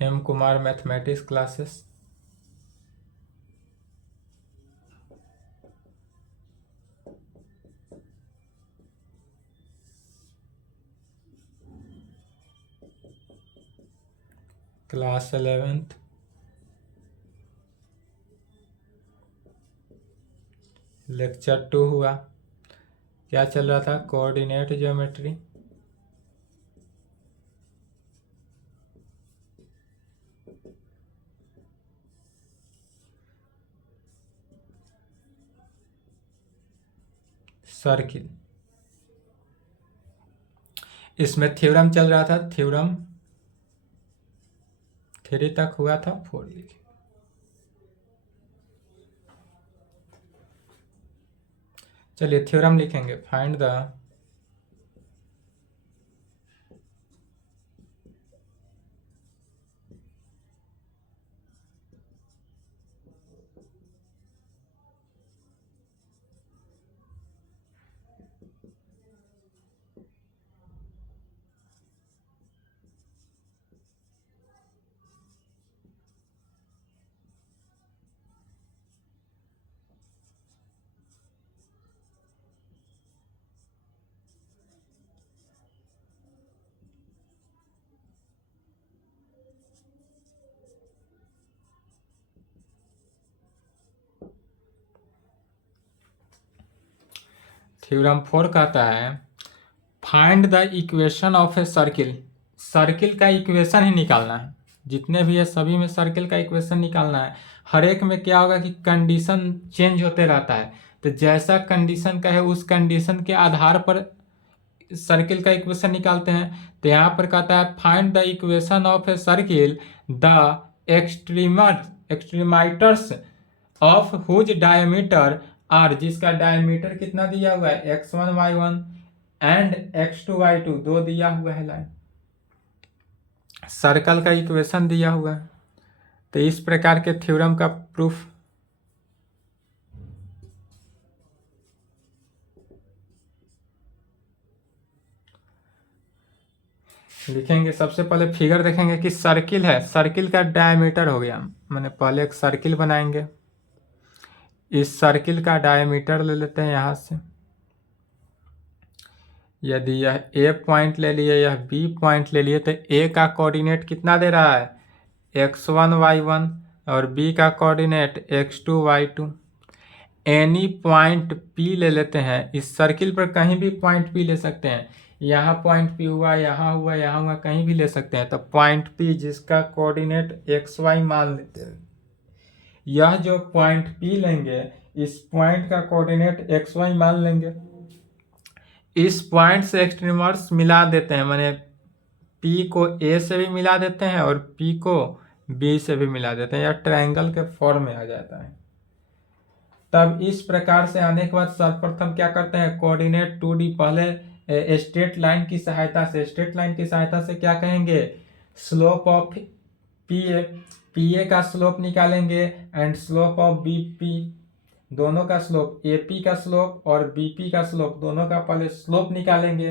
हेम Kumar mathematics classes. Class 11th। Lecture 2 हुआ। क्या चल रहा था? Coordinate geometry. सर्किल। इसमें थ्योरम चल रहा था। थ्योरम 3 तक हुआ था, 4 लिखे। चलिए थ्योरम लिखेंगे। फाइंड द थ्योरम 4 कहता है find the equation of a circle. Circle का इक्वेशन ही निकालना है। जितने भी है सभी में सर्किल का इक्वेशन निकालना है। हर एक में क्या होगा कि कंडीशन चेंज होते रहता है, तो जैसा कंडीशन का है उस कंडीशन के आधार पर सर्किल का इक्वेशन निकालते हैं। तो यहाँ पर कहता है find the equation of a circle the extremities of whose diameter are, जिसका डायमीटर कितना दिया हुआ है x1 y1 and x2 y2 दो दिया हुआ है लाइन। सर्कल का इक्वेशन दिया हुआ है। तो इस प्रकार के थ्योरम का प्रूफ लिखेंगे। सबसे पहले फिगर देखेंगे कि सर्किल है, सर्किल का डायमीटर हो गया। मैंने पहले एक सर्किल बनाएंगे। इस सर्किल का डायमीटर ले लेते हैं यहाँ से। यदि यह ए पॉइंट ले लिए, यह बी पॉइंट ले लिए, तो ए का कोऑर्डिनेट कितना दे रहा है x1 y1 और बी का coordinate x2 y2। Any point P ले लेते हैं। इस सर्किल पर कहीं भी पॉइंट पी ले सकते हैं। यहाँ पॉइंट पी हुआ, यहाँ हुआ, यहाँ हुआ, कहीं भी ले सकते हैं। तो पॉइंट पी जिसका कोऑर्डिनेट xy मान लेते हैं। यह जो पॉइंट पी लेंगे, इस पॉइंट का कोऑर्डिनेट xy मान लेंगे। इस पॉइंट से एक्सट्रीमर्स मिला देते हैं, माने P को A से भी मिला देते हैं और P को B से भी मिला देते हैं। यह ट्रायंगल के फॉर्म में आ जाता है। तब इस प्रकार से आने के बाद सर्वप्रथम क्या करते हैं, कोऑर्डिनेट 2D पहले स्ट्रेट लाइन की सहायता से, स्ट्रेट लाइन की सहायता से क्या कहेंगे, स्लोप ऑफ PA का स्लोप निकालेंगे एंड स्लोप ऑफ BP, दोनों का स्लोप, AP का स्लोप और BP का स्लोप, दोनों का पहले स्लोप निकालेंगे।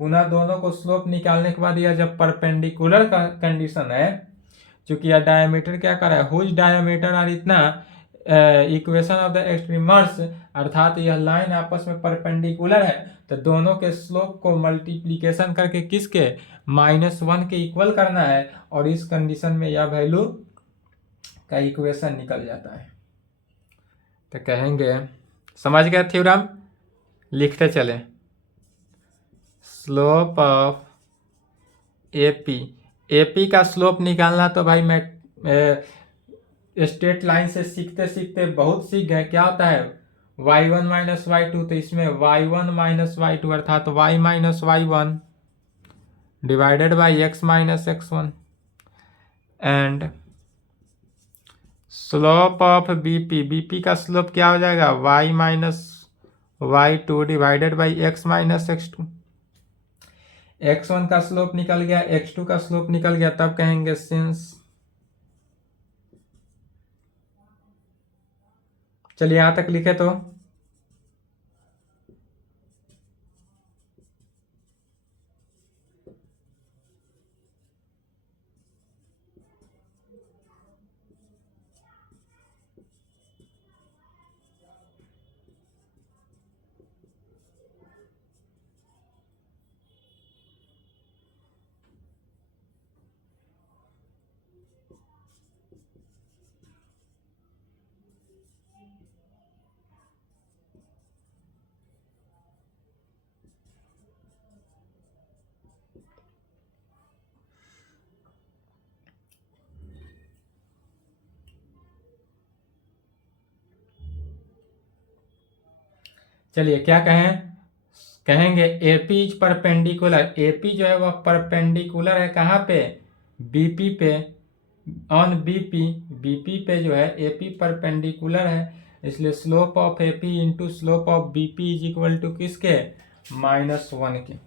पुनः दोनों को स्लोप निकालने के बाद यह जब परपेंडिकुलर का कंडीशन है, चूंकि यह डायमीटर क्या कर रहा है, हुज डायमीटर और इतना इक्वेशन ऑफ द एक्सट्रीमर्स, अर्थात यह लाइन आपस में परपेंडिकुलर है, तो दोनों के स्लोप को मल्टीप्लीकेशन करके किसके, -1 के इक्वल करना है। और इस कंडीशन में यह वैल्यू का इक्वेशन निकल जाता है। तो कहेंगे, समझ गए थ्योरम, लिखते चले। स्लोप ऑफ AP का स्लोप निकालना तो भाई मैं स्ट्रेट लाइन से सीखते सीखते बहुत सीख गए। क्या होता है y1 माइनस y2, तो इसमें y1 माइनस y2 अर्थात y minus y1 divided by x minus x1 and slope of BP का स्लोप क्या हो जाएगा, y minus y2 divided by x minus x2। x1 का स्लोप निकल गया, x2 का स्लोप निकल गया, तब कहेंगे सिंस, चलिए यहां तक लिखे तो चलिए क्या कहेंगे AP इज परपेंडिकुलर। AP जो है वह परपेंडिकुलर है कहाँ पे, BP पे, ऑन BP पे जो है AP परपेंडिकुलर है, इसलिए slope of AP into slope of BP is equal to किसके, -1 के।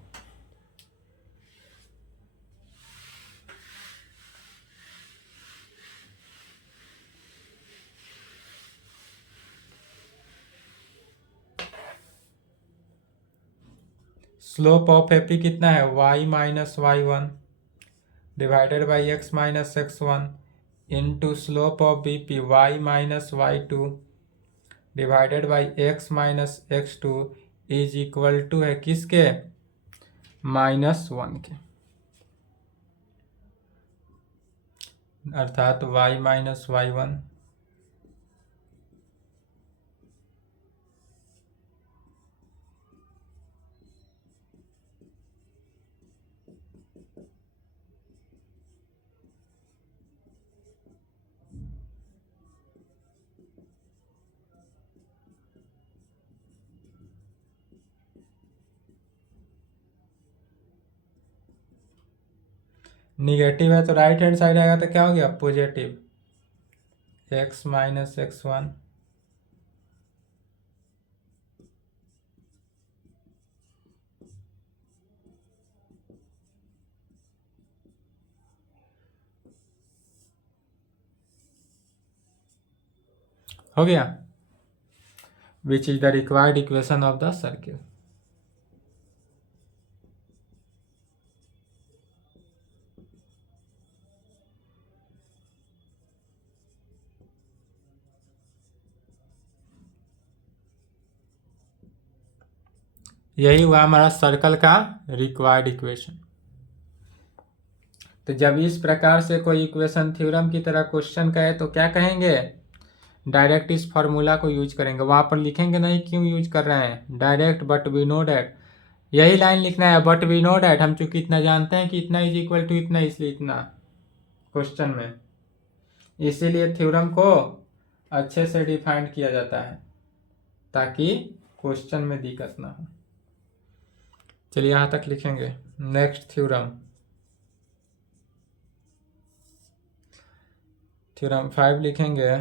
स्लोप ऑफ AP कितना है, y minus y1 divided by x minus x1 into slope of BP y minus y2 divided by x minus x2 is equal to है किसके, -1 के, अर्थात y minus y1 negative है तो राइट हैंड साइड आएगा तो क्या हो गया, पॉजिटिव, x माइनस x1 हो गया, which is the required equation of the circle. यही हुआ हमारा सर्कल का रिक्वायर्ड इक्वेशन। तो जब इस प्रकार से कोई इक्वेशन थ्योरम की तरह क्वेश्चन कहे तो क्या कहेंगे, डायरेक्ट इस फॉर्मूला को यूज करेंगे। वहां पर लिखेंगे नहीं क्यों यूज कर रहे हैं direct, but we know that, यही लाइन लिखना है, बट वी नो डैट, हम चूंकि इतना जानते हैं कि इतना इज इक्वल टू इतना, इसलिए इतना क्वेश्चन में, इसीलिए थ्योरम को अच्छे से डिफाइन किया जाता है ताकि क्वेश्चन में दिक्कत ना हो। चलिए यहाँ तक लिखेंगे। नेक्स्ट थ्योरम 5 लिखेंगे।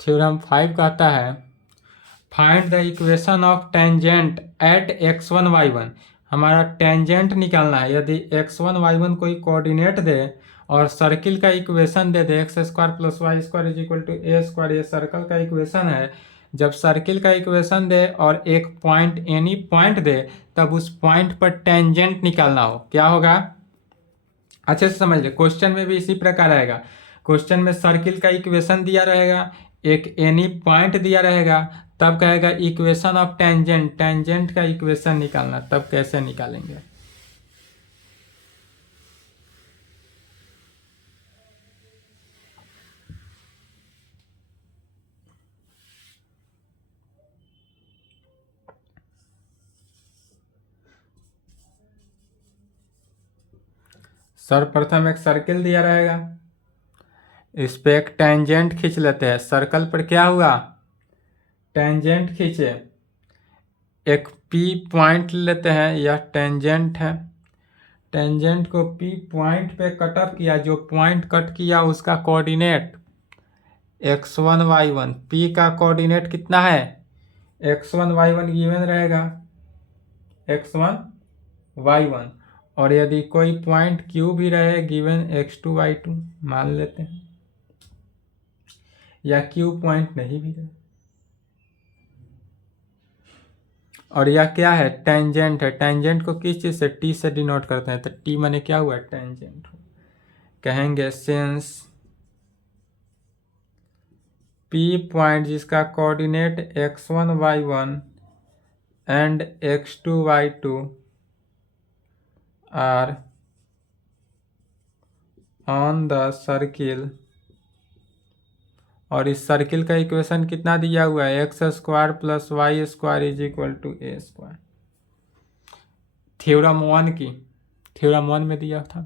थ्योरम 5 कहता है find the equation of tangent at x1 y1। हमारा टेंजेंट निकालना है। यदि x1 y1 कोई कोऑर्डिनेट दे और सर्किल का इक्वेशन दे दे x square plus y square is equal to a square, ये सर्कल का इक्वेशन है। जब सर्किल का इक्वेशन दे और एक पॉइंट एनी पॉइंट दे तब उस पॉइंट पर टेंजेंट निकालना हो, क्या होगा अच्छे से समझ ले। क्वेश्चन में भी इसी प्रकार आएगा। क्वेश्चन में सर्किल का इक्वेशन दिया रहेगा, एक एनी पॉइंट दिया रहेगा, तब कहेगा इक्वेशन ऑफ टेंजेंट, टेंजेंट का इक्वेशन निकालना। तब कैसे निकालेंगे, सर्वप्रथम एक सर्किल दिया रहेगा, इस पे एक टेंजेंट खींच लेते हैं। सर्कल पर क्या हुआ, टेंजेंट खींचे, एक पी पॉइंट लेते हैं, यह टेंजेंट है। टेंजेंट को पी पॉइंट पे कट ऑफ किया, जो पॉइंट कट किया उसका कोऑर्डिनेट x1 y1, पी का कोऑर्डिनेट कितना है x1 y1 गिवन रहेगा, x1 y1, और यदि कोई पॉइंट क्यू भी रहे गिवन x2 y2 मान लेते हैं, या क्यू पॉइंट नहीं भी रहे, और यह क्या है, टेंजेंट है। टेंजेंट को किस चीज से, टी से डिनोट करते हैं, तो टी माने क्या हुआ, टेंजेंट। कहेंगे सिंस पी पॉइंट जिसका coordinate x1 y1 and x2 y2 are on the circle, और इस सर्किल का इक्वेशन कितना दिया हुआ है, x square plus y square is equal to a square. Theorem 1 में दिया था।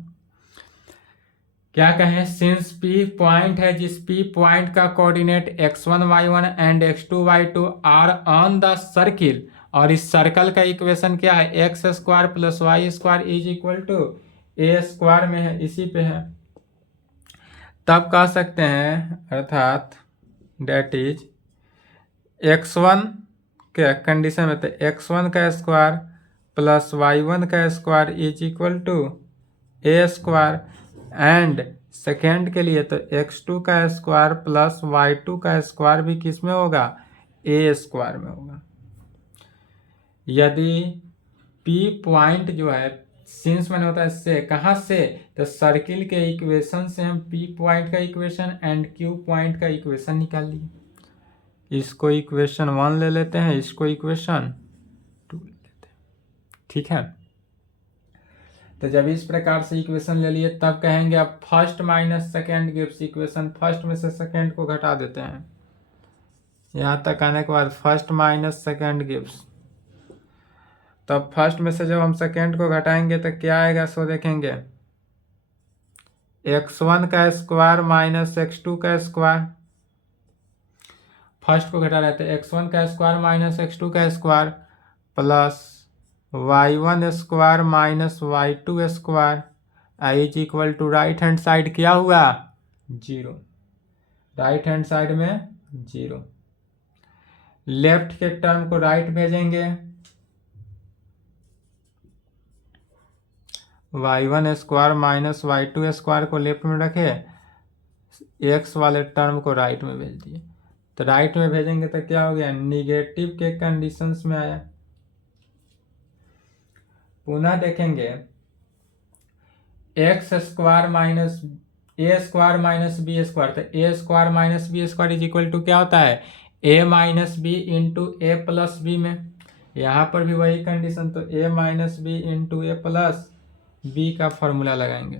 क्या कहें, सिंस पी पॉइंट है, जिस पी पॉइंट का coordinate x1 y1 and x2 y2 are on the circle, और इस सर्कल का इक्वेशन क्या है, x square plus y square is equal to a square में है, इसी पे है। तब कह सकते हैं, अर्थात डेट इज x1 के कंडीशन में, तो x1 का स्क्वायर प्लस y1 का square is equal to a square, and second के लिए तो x2 का स्क्वायर प्लस y2 का स्क्वायर भी किस में होगा, ए स्क्वायर में होगा। यदि p पॉइंट जो है, सिंस मैंने होता है से, कहाँ से, तो सर्किल के इक्वेशन से हम p पॉइंट का इक्वेशन एंड q पॉइंट का इक्वेशन निकाल लिए। इसको इक्वेशन 1 ले लेते हैं, इसको इक्वेशन 2 ले लेते हैं, ठीक है। तो जब इस प्रकार से इक्वेशन ले लिए, तब कहेंगे अब first minus second gives equation, first में से सेकेंड को घटा देते हैं। यहाँ तक आने के बाद फर्स्ट माइनस सेकेंड गिव्स, तब फर्स्ट में से जब हम सेकेंड को घटाएंगे तो क्या आएगा, सो देखेंगे x1 का स्क्वायर माइनस x2 का स्क्वायर, फर्स्ट को घटा रहे थे, x1 का स्क्वायर माइनस x2 का square plus y1 square minus y2 square is equal to right hand side क्या हुआ, 0, राइट हैंड साइड में 0। लेफ्ट के टर्म को राइट भेजेंगे, y1 square minus y2 square को लेफ्ट में रखे, x वाले टर्म को राइट में भेज दिए। तो राइट में भेजेंगे तो क्या हो गया, निगेटिव के कंडीशंस में आया। पुनः देखेंगे x square minus a square minus b square, तो a square minus b square is equal to क्या होता है, a minus b into a plus b में। यहाँ पर भी वही कंडीशन, तो a minus b into a plus b का फॉर्मूला लगाएंगे।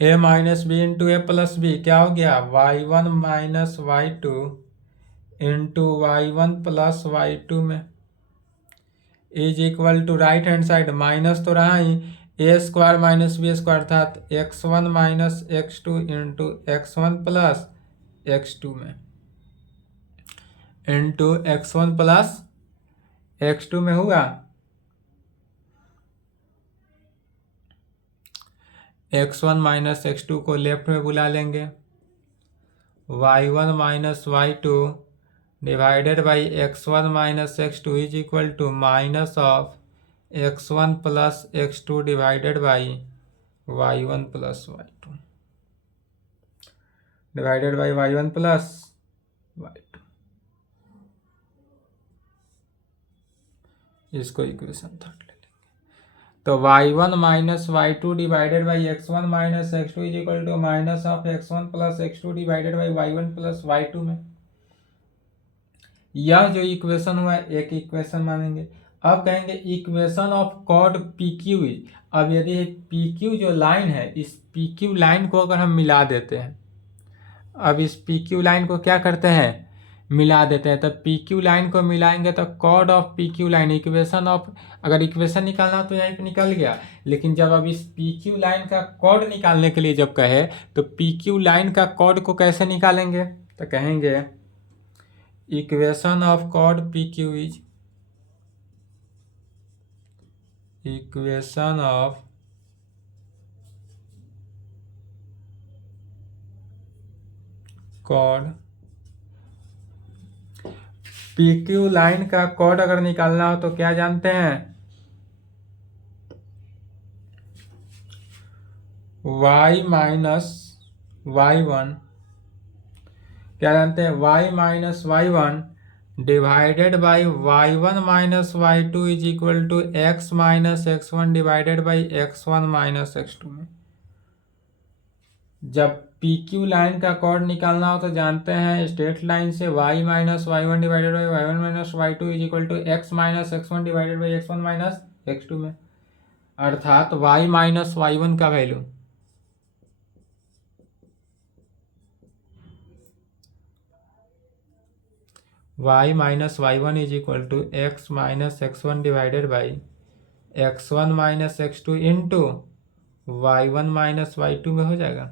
A minus b into a plus b क्या हो गया, y1 minus y2 into y1 plus y2 में is equal to right hand side minus तो रहा ही, a square minus b square, अर्थात x1 minus x2 into x1 plus x2 में into x1 plus x2 में हुआ, x1 माइनस x2 को left में बुला लेंगे, y1 minus y2 divided by x1 minus x2 is equal to minus of x1 plus x2 divided by y1 plus y2 divided by y1 plus y2। इसको equation 3 ले लेंगे, तो y1 minus y2 divided by x1 minus x2 is equal to minus of x1 plus x2 divided by y1 plus y2 में। यह जो equation हुआ एक equation मानेंगे। अब कहेंगे equation of chord PQ is, अब यदि PQ जो लाइन है, इस PQ लाइन को अगर हम मिला देते हैं, अब इस PQ लाइन को क्या करते हैं, मिला देते हैं, तो PQ लाइन को मिलाएंगे तो chord of PQ line, equation of, अगर इक्वेशन निकालना हो तो यहीं पे निकल गया, लेकिन जब अब इस PQ लाइन का कॉर्ड निकालने के लिए जब कहे, तो PQ लाइन का कॉर्ड को कैसे निकालेंगे, तो कहेंगे equation of chord PQ is equation of chord. PQ line का कॉर्ड अगर निकालना हो तो क्या जानते हैं, y माइनस y1, क्या जानते हैं, y minus y1 divided by y1 minus y2 is equal to x minus x1 divided by x1 minus x2 में। जब PQ लाइन का कॉर्ड निकालना हो तो जानते हैं स्ट्रेट लाइन से y minus y1 divided by y1 minus y2 is equal to x minus x1 divided by x1 minus x2 में, अर्थात y माइनस y1 का value y minus y1 is equal to x minus x1 divided by x1 minus x2 into y1 minus y2 में हो जाएगा।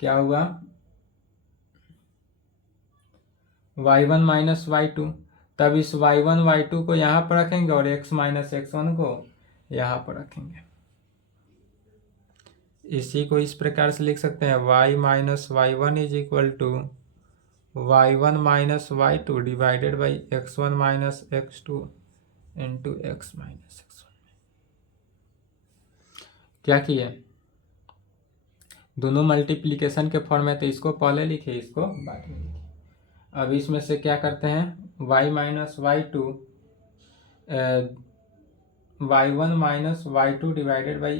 क्या हुआ, y1 minus y2, तब इस y1 y2 को यहाँ पर रखेंगे और x माइनस x1 को यहाँ पर रखेंगे। इसी को इस प्रकार से लिख सकते हैं y minus y1 is equal to y1 minus y2 divided by x1 minus x2 into x minus x1। क्या किए, दोनों मल्टीप्लिकेशन के फॉर्म में, तो इसको पहले लिखे, इसको बाद में लिखे। अब इसमें से क्या करते हैं, y minus y2 y1 minus y2 divided by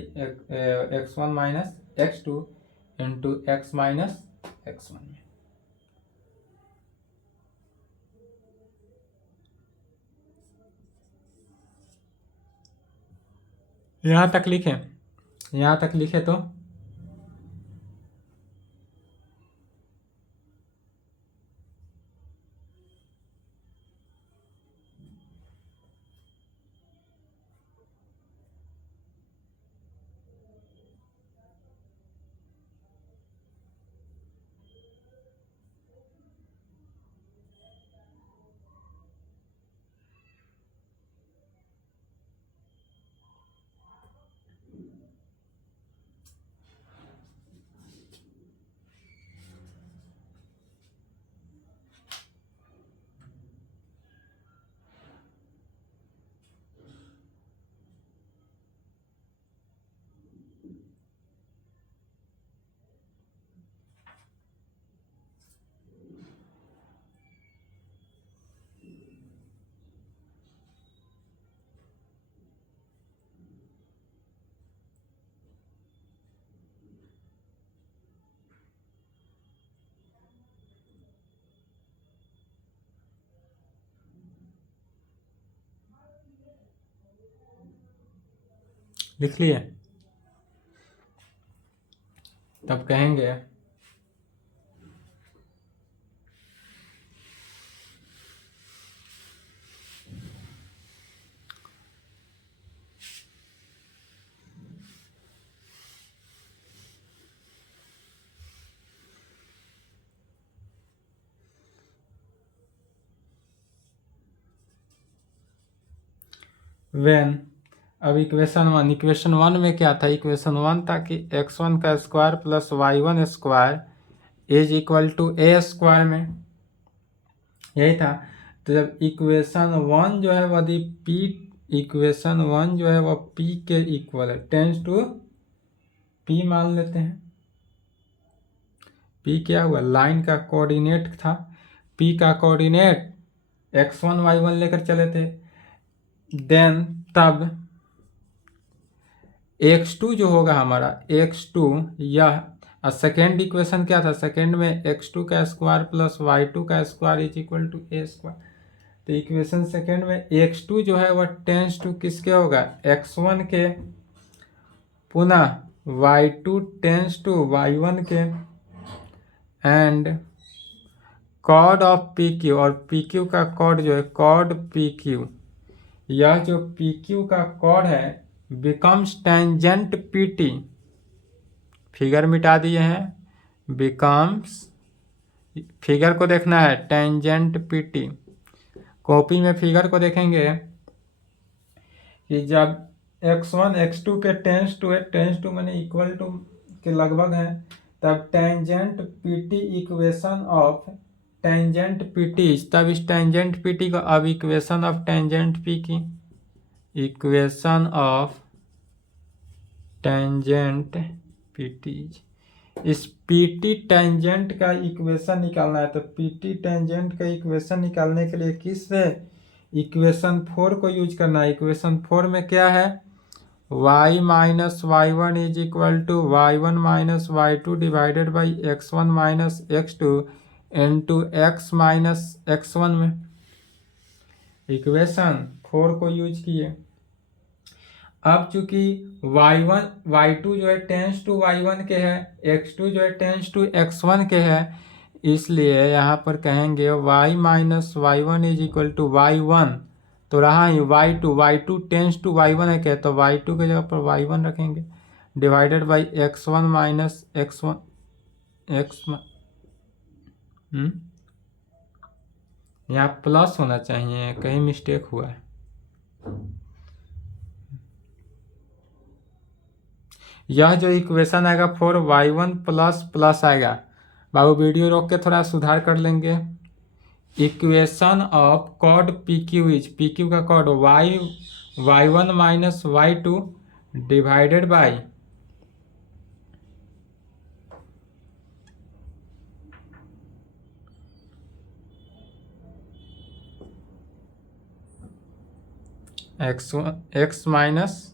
x1 minus x2 into x minus x1 में। यहाँ तक लिखें, यहाँ तक लिखे तो लिख लिए। तब कहेंगे वेन, अब इक्वेशन वन में क्या था, इक्वेशन वन था कि x1 का square plus y1 square is equal to a square में, यही था। तो जब इक्वेशन वन जो है वह इक्वेशन वन जो है वह p के इक्वल है, टेंस टू p मान लेते हैं। p क्या हुआ, लाइन का कोऑर्डिनेट था, p का कोऑर्डिनेट x1 y1 लेकर चले थे। देन तब x2 जो होगा हमारा x2, यह सेकेंड इक्वेशन क्या था, सेकेंड में x2 का स्क्वायर प्लस y2 का square is equal to a square. तो इक्वेशन सेकेंड में x2 जो है वह टेंस टू किसके होगा, x1 के, पुनः y2 टेंस टू y1 के, एंड कॉर्ड ऑफ PQ, और PQ का कॉर्ड जो है कॉर्ड PQ, यह जो PQ का कॉर्ड है बिकम्स टेंजेंट PT, फिगर मिटा दिए हैं, बिकम्स, फिगर को देखना है, टेंजेंट PT। कॉपी में फिगर को देखेंगे, कि जब x1 x2 के टेंस टू मैंने इक्वल टू के लगभग है, तब tangent PT equation of tangent PT, तब इस टेंजेंट पीटी को अब इक्वेशन ऑफ टेंजेंट पी की इक्वेशन ऑफ टेंजेंट पीटी, इस पीटी टेंजेंट का इक्वेशन निकालना है। तो पीटी टेंजेंट का इक्वेशन निकालने के लिए किस इक्वेशन 4 को यूज करना है। इक्वेशन 4 में क्या है, y minus y one is equal to y one minus y two divided by x one minus x two into x minus x one में इक्वेशन 4 को यूज किए। अब चूंकि y1 y2 जो है टेंस टू y1 के है, x2 जो है टेंस टू x1 के है, इसलिए यहाँ पर कहेंगे y minus y one is equal to y one, तो रहा ही y2 टेंस टू y1 है क्या, तो y2 के जगह पर y1 रखेंगे divided by x1 minus x1 x, यहाँ प्लस होना चाहिए, कहीं मिस्टेक हुआ है। यह जो इक्वेशन आएगा 4y1 प्लस प्लस आएगा। बाबू वीडियो रोक के थोड़ा सुधार कर लेंगे। इक्वेशन ऑफ कॉड P Q is, P Q का कॉड y1 minus y2 divided by x minus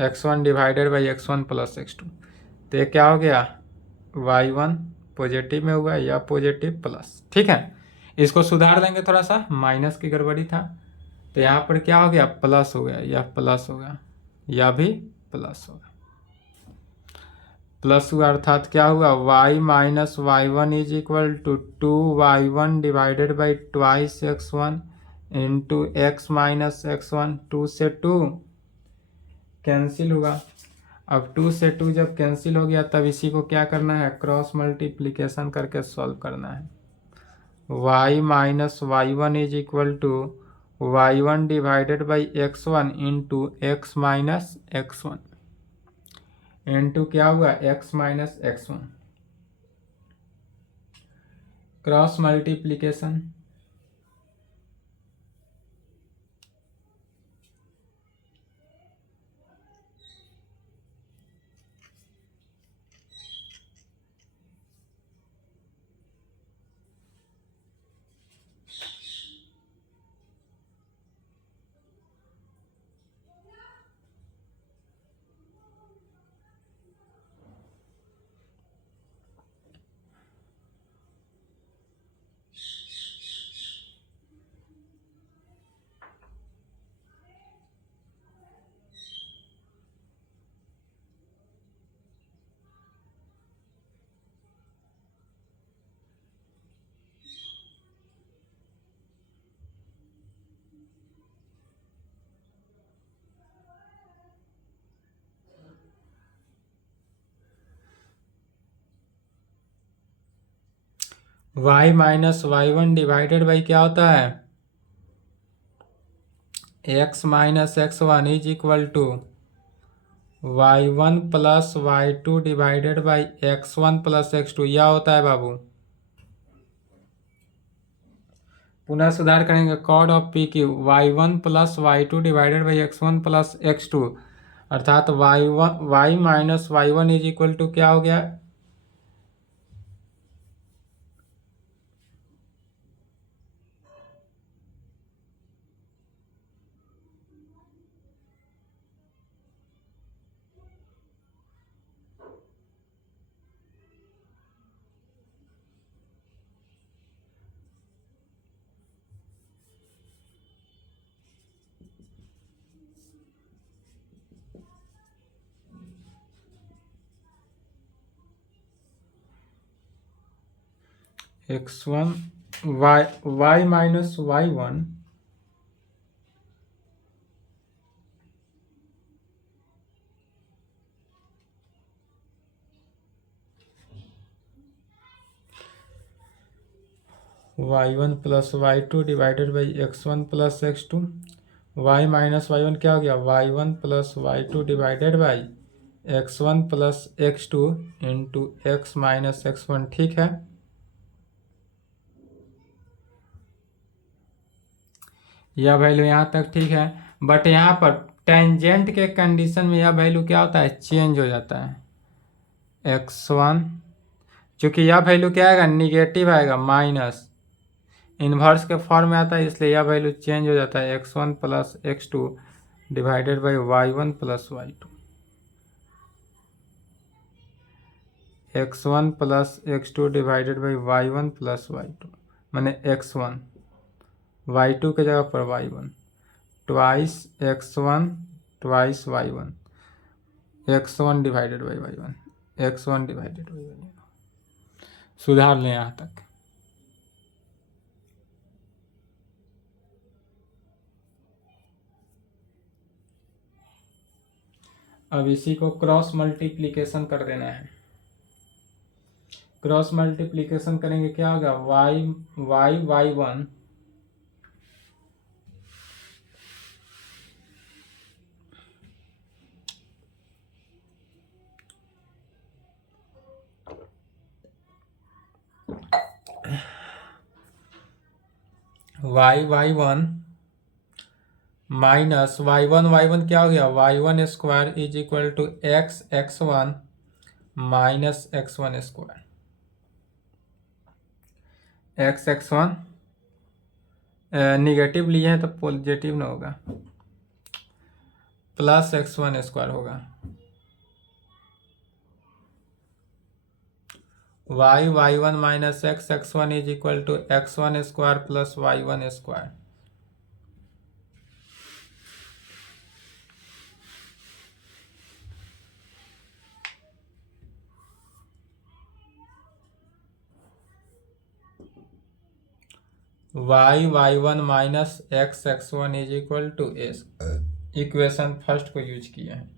x1 divided by x1 plus x2। तो ये क्या हो गया, y1 पॉजिटिव में हुआ या पॉजिटिव प्लस, ठीक है। इसको सुधार लेंगे थोड़ा सा, माइनस की गड़बड़ी था, तो यहाँ पर क्या हो गया, प्लस हो गया, या प्लस हो गया, या भी प्लस होगा, प्लस हुआ, अर्थात क्या हुआ, y minus y one is equal to 2y1 divided by twice x1 into x minus x1। 2 से 2 कैंसिल हुआ। अब 2 से 2 जब कैंसिल हो गया, तब इसी को क्या करना है, क्रॉस मल्टीप्लिकेशन करके सॉल्व करना है। y minus y one is equal to y one divided by x1 into x minus x1 into क्या हुआ, x minus x1, cross multiplication. y minus y one divided by क्या होता है, x minus x1 is equal to y1 plus y2 divided by x1 plus x2, यह होता है बाबू। पुनः सुधार करेंगे, कॉड of P Q y1 plus y2 divided by x1 plus x2, अर्थात y minus y one is equal to क्या हो गया, x1 y minus y one y1 plus y2 divided by x1 plus x2 y minus y one क्या हो गया, y1 plus y2 divided by x1 plus x2 into x minus x1। ठीक है, यह value यहाँ तक ठीक है। बट यहाँ पर टेंजेंट के कंडीशन में यह वैल्यू क्या होता है, चेंज हो जाता है। x1 चूँकि यह वैल्यू क्या आएगा, निगेटिव आएगा, माइनस इन्वर्स के फॉर्म में आता है, इसलिए यह वैल्यू चेंज हो जाता है। x1 plus x2 divided by y1 plus y2। x1 plus x2 divided by y1 plus y2 मैंने x1, y2 के जगह पर y1, twice x1 twice y1, x1 divided by y1, x1 divided by y1। सुधार लें यहाँ तक। अब इसी को क्रॉस मल्टीप्लिकेशन कर देना है। क्रॉस मल्टीप्लिकेशन करेंगे क्या होगा, y1 y1 माइनस y1 क्या हो गया, y1 square is equal to x1 minus x1 square. x1 negative लिए हैं तो पॉजिटिव ना होगा, प्लस x1 स्क्वायर होगा। y1 minus x1 is equal to x1 square plus y1 square. y1 minus x1 is equal to s. Equation first को use किए हैं।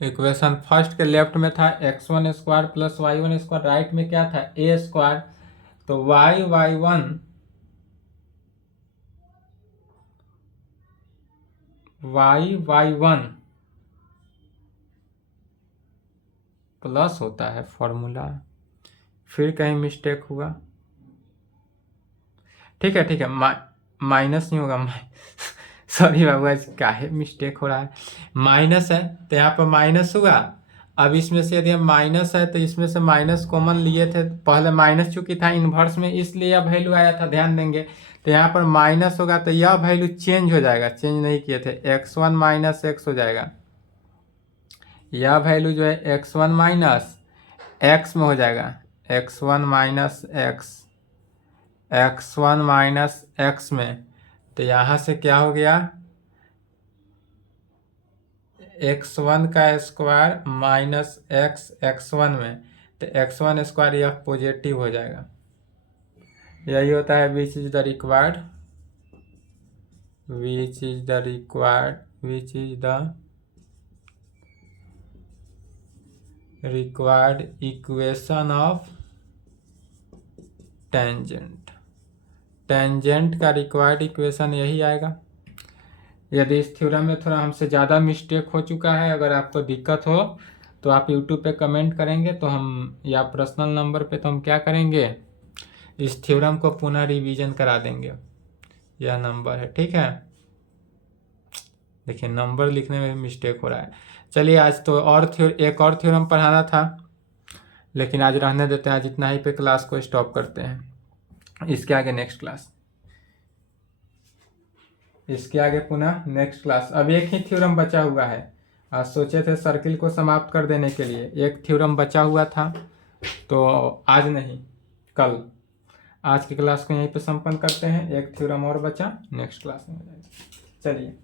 Equation first के लेफ्ट में था x1 square plus y1 square, right में क्या था, a स्क्वायर। तो y1 प्लस होता है फॉर्मूला, फिर कहीं मिस्टेक हुआ। ठीक है, माइनस नहीं होगा, सॉरी बाबू, आज काहे मिस्टेक हो रहा है। माइनस है तो यहाँ पर माइनस हुआ। अब इसमें से यदि माइनस है तो इसमें से माइनस कॉमन लिए थे, पहले माइनस चूंकि था इन्वर्स में, इसलिए यह वैल्यू आया था, ध्यान देंगे। तो यहाँ पर माइनस होगा तो यह वैल्यू चेंज हो जाएगा, चेंज नहीं किए थे, x1 माइनस x हो जाएगा। यह वैल्यू जो है x1 माइनस x में हो जाएगा, x1 minus x1 minus x में। तो यहाँ से क्या हो गया, x1 का स्क्वायर माइनस x1 में, तो x1 स्क्वायर यह पॉजिटिव हो जाएगा। यही होता है which is the required equation of tangent का रिक्वायर्ड इक्वेशन यही आएगा। यदि इस थ्योरम में थोड़ा हमसे ज़्यादा मिस्टेक हो चुका है, अगर आपको दिक्कत हो तो आप यूट्यूब पे कमेंट करेंगे, तो हम या पर्सनल नंबर पे, तो हम क्या करेंगे, इस थ्योरम को पुनः रिवीजन करा देंगे। यह नंबर है, ठीक है। देखिए नंबर लिखने में मिस्टेक हो रहा है। चलिए आज तो एक और थ्योरम पढ़ाना था, लेकिन आज रहने देते हैं, आज इतना ही पे क्लास को स्टॉप करते हैं। इसके आगे नेक्स्ट क्लास, इसके आगे पुनः नेक्स्ट क्लास। अब एक ही थ्योरम बचा हुआ है। आज सोचे थे सर्किल को समाप्त कर देने के लिए, एक थ्योरम बचा हुआ था, तो आज नहीं कल, आज की क्लास को यहीं पे संपन्न करते हैं। एक थ्योरम और बचा, नेक्स्ट क्लास में हो जाएगा। चलिए।